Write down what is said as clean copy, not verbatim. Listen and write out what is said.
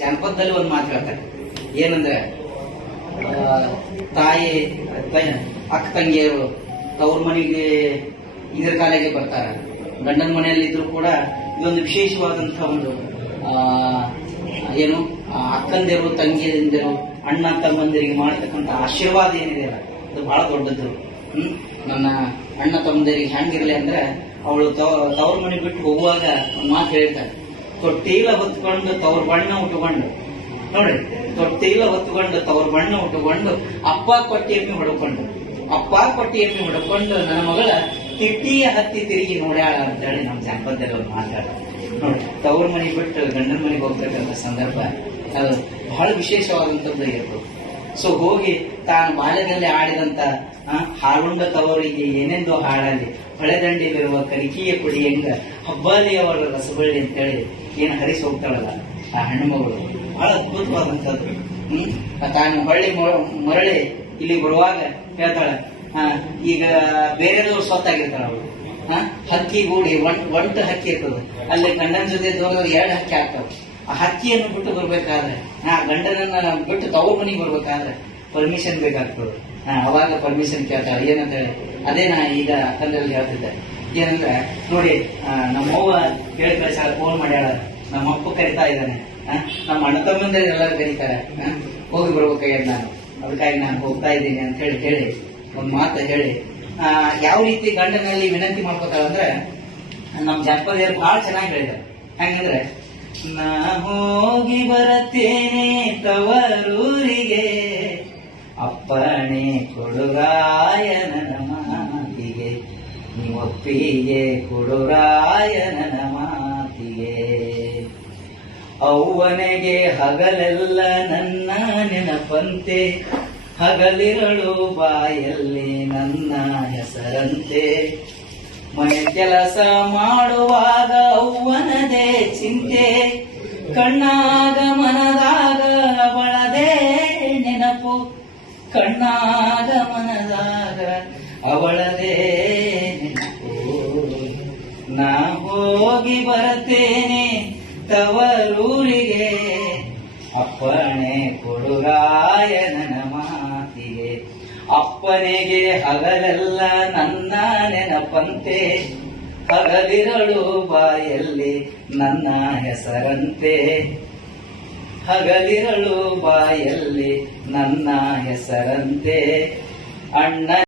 ಜಾನಪದದಲ್ಲಿ ಒಂದು ಮಾತು ಹೇಳ್ತಾರೆ. ಏನಂದ್ರೆ ತಾಯಿ ಅಕ್ಕ ತಂಗಿಯರು ತವ್ರ ಮನೆಗೆ ಇದ್ರ ಕಾಲಿಗೆ ಬರ್ತಾರೆ. ಗಂಡನ ಮನೆಯಲ್ಲಿದ್ರು ಕೂಡ ಇದೊಂದು ವಿಶೇಷವಾದಂತಹ ಒಂದು ಏನು ಅಕ್ಕಂದಿರು ತಂಗಿಯಂದಿರು ಅಣ್ಣ ತಮ್ಮಂದಿರಿಗೆ ಮಾಡತಕ್ಕಂಥ ಆಶೀರ್ವಾದ ಏನಿದೆಯಲ್ಲ ಅದು ಬಹಳ ದೊಡ್ಡದ್ದು. ನನ್ನ ಅಣ್ಣ ತಮ್ಮಂದಿರಿಗೆ ಹೆಂಗಿರ್ಲಿ ಅಂದ್ರೆ ಅವಳು ತವ್ರ ಮನೆ ಬಿಟ್ಟು ಹೋಗುವಾಗ ಒಂದು ಮಾತು ಹೇಳ್ತಾರೆ, ತೊಟ್ಟಿಲ ಹೊತ್ಕೊಂಡು ತವ್ರ ಬಣ್ಣ ಉಟ್ಕೊಂಡು ನೋಡಿ, ತೊಟ್ಟಿಲ ಹೊತ್ಕೊಂಡು ತವ್ರ ಬಣ್ಣ ಉಟ್ಕೊಂಡು ಅಪ್ಪ ಕೊಟ್ಟಿಯಮ್ಮಿ ಹೊಡ್ಕೊಂಡು ನನ್ನ ಮಗಳ ತಿಟ್ಟಿಯ ಹತ್ತಿ ತಿರುಗಿ ನೋಡ್ಯಾಳ ಅಂತ ಹೇಳಿ ನಮ್ಮ ಜಾನಪದದಲ್ಲಿ ಒಂದು ಮಾತಾಡ ನೋಡಿ. ತವ್ರ ಮನೆ ಬಿಟ್ಟು ಗಂಡನ ಮನೆಗೆ ಹೋಗ್ತಕ್ಕಂಥ ಸಂದರ್ಭ ಅದು ಬಹಳ ವಿಶೇಷವಾದಂಥದ್ದು ಇರ್ತದೆ. ಸೊ ಹೋಗಿ ತಾನು ಬಾಲ್ಯದಲ್ಲಿ ಆಡಿದಂತ ಹಾಡುಂಡ ತವರಿಗೆ ಏನೆಂದು ಹಾಡಲ್ಲಿ ಹೊಳೆದಂಡಿಲಿರುವ ಕರಿಕಿಯ ಕುಡಿ ಹೆಂಗ ಹಬ್ಬಾಲಿ ಅವರ ರಸಬಳ್ಳಿ ಅಂತೇಳಿ ಏನು ಹರಿಸಿ ಹೋಗ್ತಾಳಲ್ಲ ಆ ಹೆಣ್ಣು ಮಗಳು, ಬಹಳ ಅದ್ಭುತವಾದಂಥದ್ದು. ತಾನು ಹೊಳ್ಳಿ ಮರಳಿ ಇಲ್ಲಿ ಬರುವಾಗ ಹೇಳ್ತಾಳೆ, ಈಗ ಬೇರೆದವ್ರು ಸ್ವತ್ತಾಗಿರ್ತಾಳ ಅವಳು. ಹಕ್ಕಿ ಗೂಡಿ ಒಂಟು ಹಕ್ಕಿ ಇರ್ತದೆ, ಅಲ್ಲಿ ಗಂಡನ ಜೊತೆ ದೋರಿದ್ರೆ 2 ಹಕ್ಕಿ ಆಗ್ತಾವ. ಆ ಹಕ್ಕಿಯನ್ನು ಬಿಟ್ಟು ಬರ್ಬೇಕಾದ್ರೆ ಗಂಡನನ್ನ ಬಿಟ್ಟು ತವ್ರ ಮನೆಗೆ ಬರ್ಬೇಕಾದ್ರೆ ಪರ್ಮಿಷನ್ ಬೇಕಾಗ್ತದೆ. ಅವಾಗ ಪರ್ಮಿಷನ್ ಕೇಳ್ತಾಳೆ. ಏನಂತ ಹೇಳಿ ಅದೇ ನಾ ಈಗ ಅಕ್ಕಂದ್ರಲ್ಲಿ ಹೇಳ್ತಿದ್ದೆ. ಏನಂದ್ರೆ ನೋಡಿ, ನಮ್ಮವ್ವ ಹೇಳಿ ಕಳಿಸಾಳ, ಫೋನ್ ಮಾಡ್ಯಾಳ, ನಮ್ಮ ಅಪ್ಪ ಕರಿತಾ ಇದ್ದಾನೆ, ನಮ್ಮ ಅಣ್ಣ ತಮ್ಮಂದ್ರೆ ಎಲ್ಲರೂ ಕರೀತಾರೆ, ಹೋಗಿ ಬರ್ಬೇಕಾಗ್ಯದ ನಾನು, ಅದಕ್ಕಾಗಿ ನಾನು ಹೋಗ್ತಾ ಇದ್ದೀನಿ ಅಂತ ಹೇಳಿ ಒಂದು ಮಾತು ಹೇಳಿ ಯಾವ ರೀತಿ ಗಂಡನಲ್ಲಿ ವಿನಂತಿ ಮಾಡ್ಕೋತಾಳ ಅಂದ್ರೆ ನಮ್ಮ ಜಾನಪದ ಬಹಳ ಚೆನ್ನಾಗಿ ಹೇಳಿದ್ದಾರೆ. ಹೆಂಗಂದ್ರೆ, ನಾ ಹೋಗಿ ಬರತ್ತೇನೆ ತವರೂರಿಗೆ, ಅಪ್ಪಣೆ ಕೊಡುಗಾಯನ ಮಾತಿಗೆ, ನೀವೊಪ್ಪಿಗೆ ಕೊಡುಗಾಯನ ಮಾತಿಗೆ. ಅವ್ವನೆಗೆ ಹಗಲೆಲ್ಲ ನನ್ನ ನೆನಪಂತೆ, ಹಗಲಿರಳು ಬಾಯಲ್ಲಿ ನನ್ನ ಹೆಸರಂತೆ. ಮನೆ ಕೆಲಸ ಮಾಡುವಾಗ ಅವ್ವನದೇ ಚಿಂತೆ, ಕಣ್ಣಾಗ ಮನದಾಗ ಅವಳದೇ ನೆನಪು, ಕಣ್ಣಾಗ ಮನದಾಗ ಅವಳದೇ ನೆನಪು. ನಾ ಹೋಗಿ ಬರ್ತೇನೆ ತವರೂರಿಗೆ, ಅಪ್ಪಣೆ ಕೊಡುಗಾಯನ ಮಾತಿಗೆ. ಅಪ್ಪನೆಗೆ ಹಗಲೆಲ್ಲ ನನ್ನ ನೆನಪಂತೆ, ಹಗಲಿರಳು ಬಾಯಲ್ಲಿ ನನ್ನ ಹೆಸರಂತೆ, ಹಗಲಿರಳು ಬಾಯಲ್ಲಿ ನನ್ನ ಹೆಸರಂತೆ. ಅಣ್ಣ